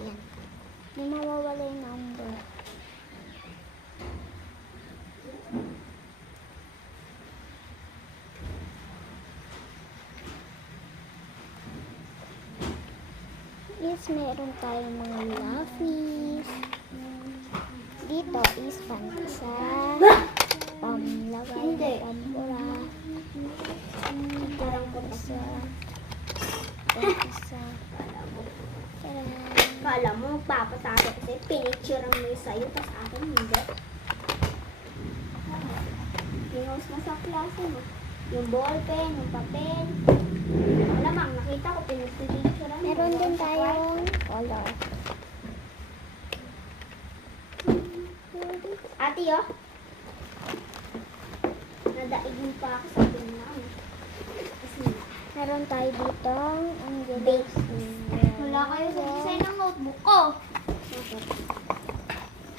Yan. May mawawala yung number. Yes, meron tayong mga laffies. Dito is pantasa. Pamlagay na pambura. Parang pantasa. Pantasa. Kala mo, papasado kasi pinicture ang may sa'yo, tapos akin hindi. Pinost mo sa klase mo. Yung ballpen, yung papel. Malamang, nakita ko pinicture ang Meron din tayong color. Ate, oh. Nadaig mo pa ako sa pinang. Kasi, Meron tayo dito ang base. Wala kayo sa design ng notebook ko.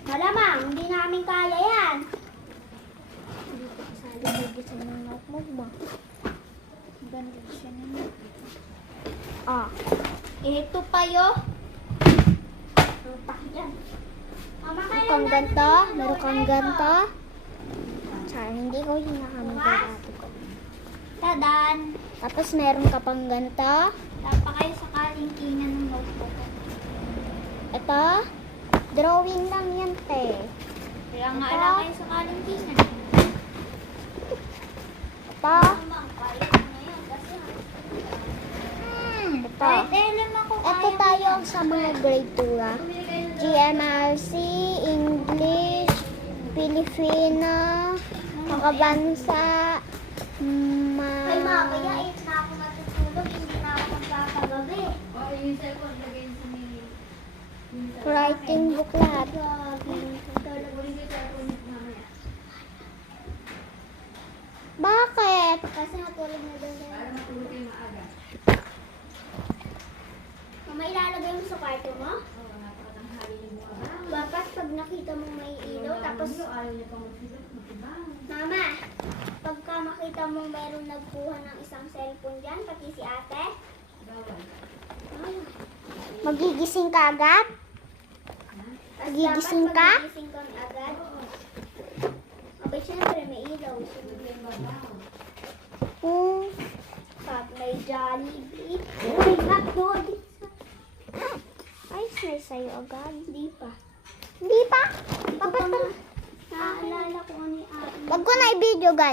Malamang, hindi namin kaya yan. Hindi ko kasali yung design ng notebook mo. Ganda siya na notebook. Ah, Ito pa yun. Ang pakyan. Mama, meron kang ganito. Meron kang ganito. Tsaka hindi ko hinahamon kay ate ko. Tadan. Tapos meron ka pang ganito. Tapa kayo sa kalingkingan ng notebook ko. Ito, drawing lang yan, te. Kaya nga ala kayo sa kalingkingan. Ito, Mama, kaya na yun kasi ito. kahit elam ako Ito tayo sa mga grade 2, ah. GMRC, English, Filipino, Makabansa, Ay, mamaya, na ako natutulog, hindi na ako magkakagabi. writing book lahat. Bakit? Kasi natulog na doon. Mama, ilalagay mo sa kwarto mo? Dapat pag nakita mo may ilaw, tapos... Mama, pagka makita mo mayroong nagkuha ng isang cellphone dyan, pati si ate. Magigising ka agad? Tapos Gigising dapat ka? magigising kami agad. Okay, syempre may ilaw. Pag may Jollibee, may hotdog. Ay, snay sa'yo agad. Hindi pa. Hindi pa? Hindi ko Bakit pa pa? naalala ko ano yung ate. Wag ko na i-video, guys.